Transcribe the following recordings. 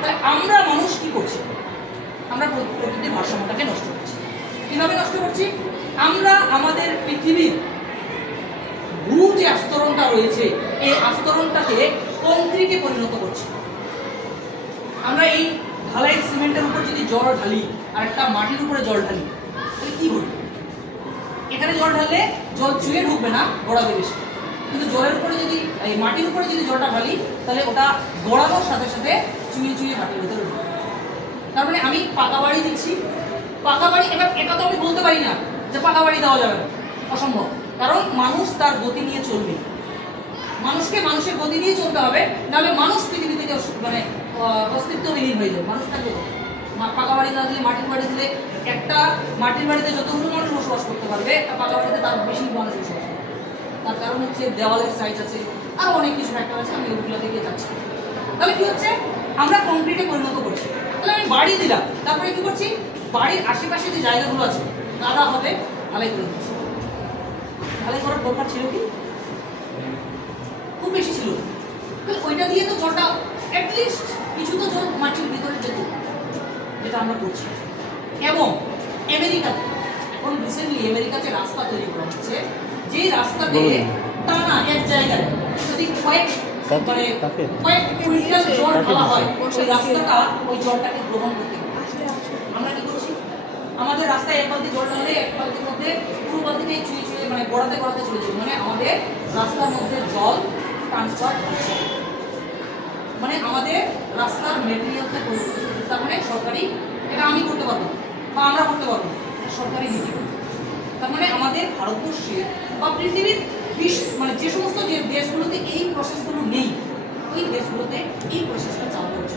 তাহলে আমরা মানুষ কি করছি? আমরা প্রকৃতির ভারসাম্যটাকে নষ্ট করছি। কিভাবে নষ্ট করছি? আমরা আমাদের পৃথিবীর ভূ যে আস্তরণটা রয়েছে এই আস্তরণটাকে কংক্রিটে পরিণত করছি। আমরা এই ঢালাই সিমেন্টের উপর যদি জল ঢালি আর একটা মাটির উপরে জল ঢালি তাহলে কি ঘটবে? এখানে জল ঢাললে জল চুয়ে ঢুকবে না, গড়াবে বেশি। কিন্তু জলের উপরে যদি এই মাটির উপরে যদি জলটা ঢালি তাহলে ওটা গড়ানোর সাথে সাথে চুয়ে চুয়ে মাটির ভিতরে ঢুকবে। তার মানে আমি পাকা বাড়ি দিচ্ছি, পাকা বাড়ি। এবার এটা তো আমি বলতে পারি না যে পাকা বাড়ি দেওয়া যাবে না, অসম্ভব। কারণ মানুষ তার গতি নিয়ে চলবে, মানুষকে মানুষের গতি নিয়ে চলতে হবে, নাহলে মানুষ পৃথিবী থেকে মানে অস্তিত্ববিহীন হয়ে যাবে। মানুষ থাকবে পাকা বাড়ি না দিলে, মাটির বাড়ি দিলে একটা মাটির বাড়িতে যতগুলো মানুষ বসবাস করতে পারবে, একটা পাকা বাড়িতে তার বেশি মানুষ বসবাস করবে। তার কারণ হচ্ছে দেওয়ালের সাইজ আছে, আরো অনেক কিছু ফ্যাক্টর আছে, আমি ওগুলো দিকে যাচ্ছি। তাহলে কি হচ্ছে? আমরা কংক্রিটে পরিণত করছি। তাহলে আমি বাড়ি দিলাম, তারপরে কি করছি? বাড়ির আশেপাশে যে জায়গাগুলো আছে কাদা হবে, ঢালাই করে দিচ্ছি। ঢালাই করার দরকার ছিল কি? খুব বেশি ছিল। ওইটা দিয়ে তো জলটা অ্যাটলিস্ট কিছু তো জল মাটির ভিতরে যেত, যেটা আমরা করছি। এবং আমেরিকাতে এখন রিসেন্টলি আমেরিকাতে রাস্তা তৈরি করা হচ্ছে, যে রাস্তাতে টানা এক জায়গায় যদি কয়েক কুইন্টাল জল ঢালা হয়, ওই রাস্তাটা ওই জলটাকে গ্রহণ করতে পারে। আমরা কি করছি? আমাদের রাস্তায় এক বালতি জল ঢালে এক বালতির মধ্যে পুরো বালতিটাই চুয়ে চুয়ে মানে গড়াতে গড়াতে চলে যাবে। মানে আমাদের রাস্তার মধ্যে জল ট্রান্সফার হচ্ছে, মানে আমাদের রাস্তার মেটেরিয়ালসে পরিবর্তন। তার মানে সরকারি, এটা আমি করতে পারবো বা আমরা করতে পারবো, সরকারি নীতি। তার মানে আমাদের ভারতবর্ষের বা পৃথিবীর মানে যে সমস্ত যে দেশগুলোতে এই প্রসেসগুলো নেই, ওই দেশগুলোতে এই প্রসেসটা চালু হচ্ছে।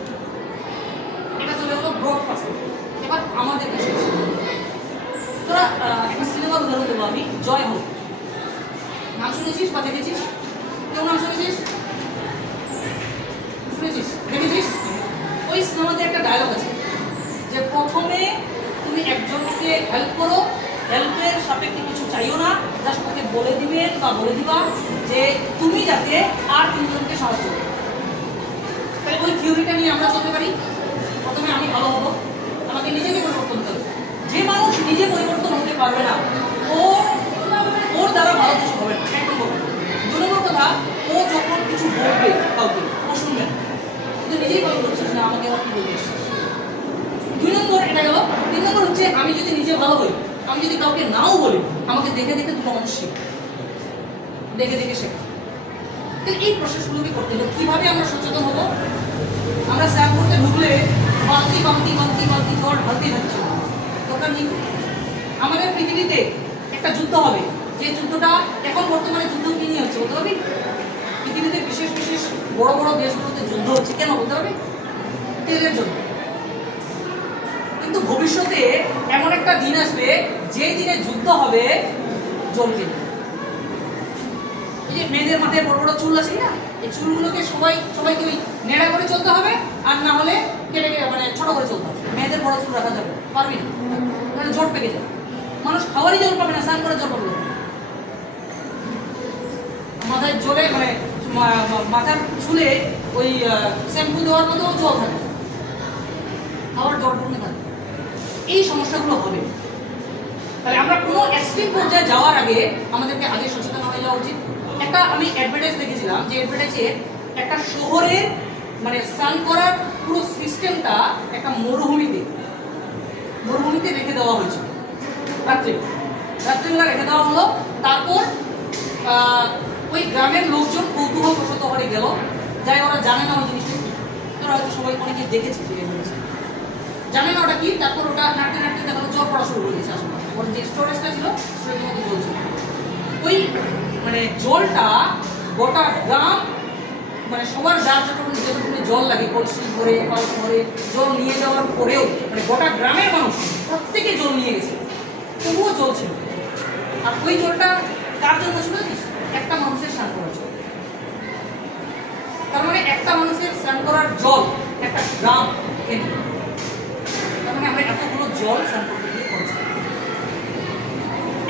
এটা চলে গেল ব্রড পার্সপেক্টিভ। এবার আমাদের দেশে তোরা একটা সিনেমার উদাহরণ দেবো আমি, জয় হোক। নাম শুনেছিস বা দেখেছিস? কেউ নাম শুনেছিস? শুনেছিস? দেখেছিস? ওই সিনেমাতে একটা ডায়লগ আছে যে প্রথমে তুমি একজনকে হেল্প করো, হেল্পের সাপেক্ষে কিছু চাইও না, জাস্ট ওকে বলে দিবেন বা বলে দিবা যে তুমি যাতে আর তিনজনকে সাহায্য করো। তাহলে ওই থিওরিটা নিয়ে আমরা চলতে পারি। প্রথমে আমি ভালো হবো, আমাকে নিজেকে পরিবর্তন করতে হবে। যে মানুষ নিজে পরিবর্তন হতে পারবে না, ওর দ্বারা ভালো কিছু হবে না। এক নম্বর। দুই নম্বর কথা, ও যখন কিছু বলবে কাউকে, ও শুনবে না, কিন্তু নিজেই ভালো করছিস না, আমাকে আবার কি বলছিস। দুই নম্বর এটা গেল। তিন নম্বর হচ্ছে আমি যদি নিজে ভালো হই, আমি যদি কাউকে নাও বলি, আমাকে দেখে দেখে দুটো মানুষ শেখে, দেখে দেখে শেখে। তাহলে এই প্রসেসগুলোকে করতে হবে। কিভাবে আমরা সচেতন হবো? আমরা স্নান করতে ঢুকলে বালতি বালতি বালতি বালতি জল ঢালতেই থাকছে, দরকার নেই। আমাদের পৃথিবীতে একটা যুদ্ধ হবে, যে যুদ্ধটা এখন বর্তমানে যুদ্ধ কি নিয়ে হচ্ছে বলতে পারবি? পৃথিবীতে বিশেষ বিশেষ বড় বড় দেশগুলোতে যুদ্ধ হচ্ছে, কেন বলতে পারবি? তেলের জন্য। কিন্তু ভবিষ্যতে এমন একটা দিন আসবে যে দিনে যুদ্ধ হবে জলকে। এই যে মেয়েদের মাথায় বড় বড় চুল আছে না, এই চুলগুলোকে সবাইকে ওই নেড়া করে চলতে হবে, আর না হলে কেটে মানে ছোট করে চলতে হবে। মেয়েদের বড় চুল রাখা যাবে, পারবি না, মানে জট পেকে যাবে। মানুষ খাওয়ারই জল পাবে না, স্নান করে জল পাবে না। মাথায় জলে মানে মাথার চুলে ওই শ্যাম্পু দেওয়ার মতো জল থাকে, খাওয়ার জল ঢুকতে থাকে। এই সমস্যাগুলো হবে। তাহলে আমরা কোনো এক্সট্রিম পর্যায়ে যাওয়ার আগে আমাদেরকে আগে সচেতন হয়ে যাওয়া উচিত। একটা আমি অ্যাডভার্টাইজ দেখেছিলাম, যে অ্যাডভার্টাইজে একটা শহরের মানে স্নান করার পুরো সিস্টেমটা একটা মরুভূমিতে রেখে দেওয়া হয়েছিল। রাত্রিবেলা রেখে দেওয়া হলো। তারপর ওই গ্রামের লোকজন কৌতূহলবশত করে গেল, যাই ওরা জানে না ওই জিনিসটা কি। তোরা হয়তো সবাই অনেকে দেখেছে, জানে না ওটা কি। তারপর ওটা নাড়তে নাড়তে দেখা জল পড়া শুরু করে দিয়েছে আশেপাশে। ওর যে স্টোরেজটা ছিল স্টোরেজের মধ্যে জল ছিল। ওই মানে জলটা গোটা গ্রাম মানে সবার যার যতটুকু জল লাগে কলসি ভরে পাল্প ভরে জল নিয়ে যাওয়ার পরেও মানে গোটা গ্রামের মানুষ প্রত্যেকে জল নিয়ে গেছে, তবুও জল ছিল। আর ওই জলটা কার জন্য ছিল? একটা মানুষের স্নান করার জল। তার মানে একটা মানুষের স্নান করার জল একটা গ্রাম এনে, তার মানে আমরা এতগুলো জল স্নান করতে গিয়ে খরচ করি।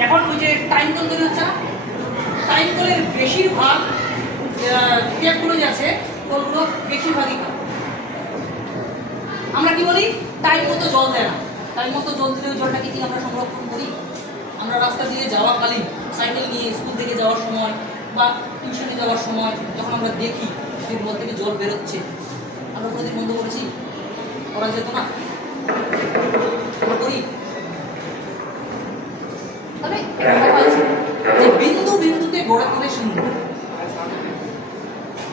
এখন ওই যে টাইম কল তৈরি হচ্ছে না, টাইম কলের বেশিরভাগ ট্যাপগুলো যে আছে কলগুলো বেশিরভাগই বলি টাইম মতো জল দেয় না। টাইম মতো জল দিলে ওই জলটাকে কি আমরা সংরক্ষণ করি? আমরা রাস্তা দিয়ে যাওয়াকালীন সাইকেল নিয়ে স্কুল থেকে যাওয়ার সময় বা টিউশনে যাওয়ার সময় যখন আমরা দেখি টিউবওয়েল থেকে জল বেরোচ্ছে, আমরা কোনোদিন বন্ধ করেছি? করা যেত না? আমরা করি। তবে যে বিন্দু বিন্দুতে গড়ে তোলে সিন্ধু।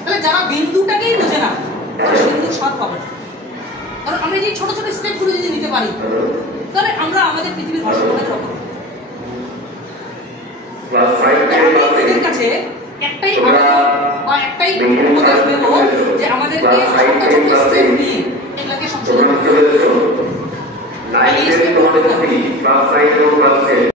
তাহলে যারা বিন্দুটাকেই বোঝে না তারা সিন্ধুর স্বাদ পাবে না। কারণ আমরা যে ছোট ছোট স্টেপগুলো যদি নিতে পারি তাহলে আমরা আমাদের পৃথিবীর ভারসাম্যটাকে রক্ষা করব। আমাদের কাছে একটাই বা একটাই উপদেশ দেব যে আমাদেরকে ছোট ছোট স্টেপ নিয়ে এগুলোকে সংশোধন করতে হবে।